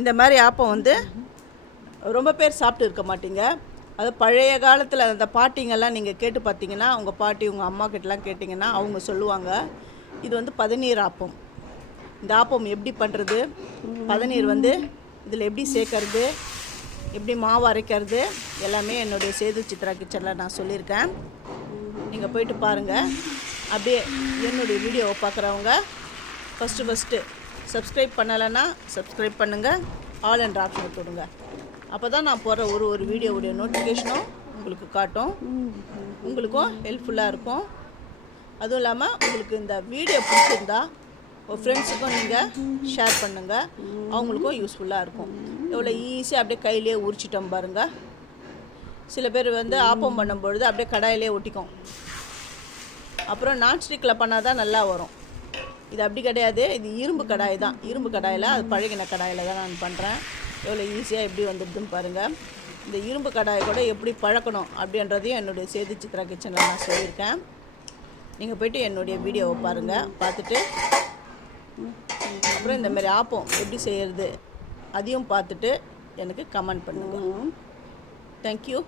இந்த மாதிரி ஆப்பம் வந்து ரொம்ப பேர் சாப்பிட்டு இருக்க மாட்டீங்க. அது பழைய காலத்தில் அந்த பாட்டிங்கெல்லாம் நீங்கள் கேட்டு பார்த்தீங்கன்னா, உங்கள் பாட்டி உங்கள் அம்மா கிட்டலாம் கேட்டிங்கன்னா அவங்க சொல்லுவாங்க. இது வந்து பதநீர் ஆப்பம். இந்த ஆப்பம் எப்படி பண்ணுறது, பதநீர் வந்து இதில் எப்படி சேர்க்கறது, எப்படி மாவு அரைக்கிறது எல்லாமே என்னுடைய சேது சித்ரா கிச்சனில் நான் சொல்லியிருக்கேன். நீங்கள் போயிட்டு பாருங்கள். அப்படியே என்னுடைய வீடியோவை பார்க்குறவங்க ஃபஸ்ட்டு சப்ஸ்கிரைப் பண்ணலைன்னா சப்ஸ்கிரைப் பண்ணுங்கள், ஆல் என்ற ஆப்ஷனை தொடுங்க. அப்போ தான் நான் போடுற ஒரு வீடியோவுடைய நோட்டிஃபிகேஷனும் உங்களுக்கு காட்டும், உங்களுக்கும் ஹெல்ப்ஃபுல்லாக இருக்கும். அதுவும் இல்லாமல் உங்களுக்கு இந்த வீடியோ பிடிச்சிருந்தா உங்கள் ஃப்ரெண்ட்ஸுக்கும் நீங்கள் ஷேர் பண்ணுங்கள், அவங்களுக்கும் யூஸ்ஃபுல்லாக இருக்கும். எவ்வளோ ஈஸியாக அப்படியே கையிலே உரிச்சிட்டோம் பாருங்கள். சில பேர் வந்து ஆப்பம் பண்ணும்பொழுது அப்படியே கடாயிலே ஒட்டிக்கும். அப்புறம் நான்ஸ்டிக்கில் பண்ணால் தான் நல்லா வரும். இது அப்படி கிடையாது, இது இரும்பு கடாய் தான். இரும்பு கடாயில், அது பழகின கடாயில் தான் நான் பண்ணுறேன். எவ்வளோ ஈஸியாக எப்படி வந்துடுதுன்னு பாருங்கள். இந்த இரும்பு கடாயை கூட எப்படி பழக்கணும் அப்படின்றதையும் என்னுடைய சேது சித்ரா கிச்சனில் நான் சொல்லியிருக்கேன். நீங்கள் போய்ட்டு என்னுடைய வீடியோவை பாருங்கள். பார்த்துட்டு அப்புறம் இந்தமாரி ஆப்பம் எப்படி செய்கிறது அதையும் பார்த்துட்டு எனக்கு கமெண்ட் பண்ணுங்கள். தேங்க்யூ.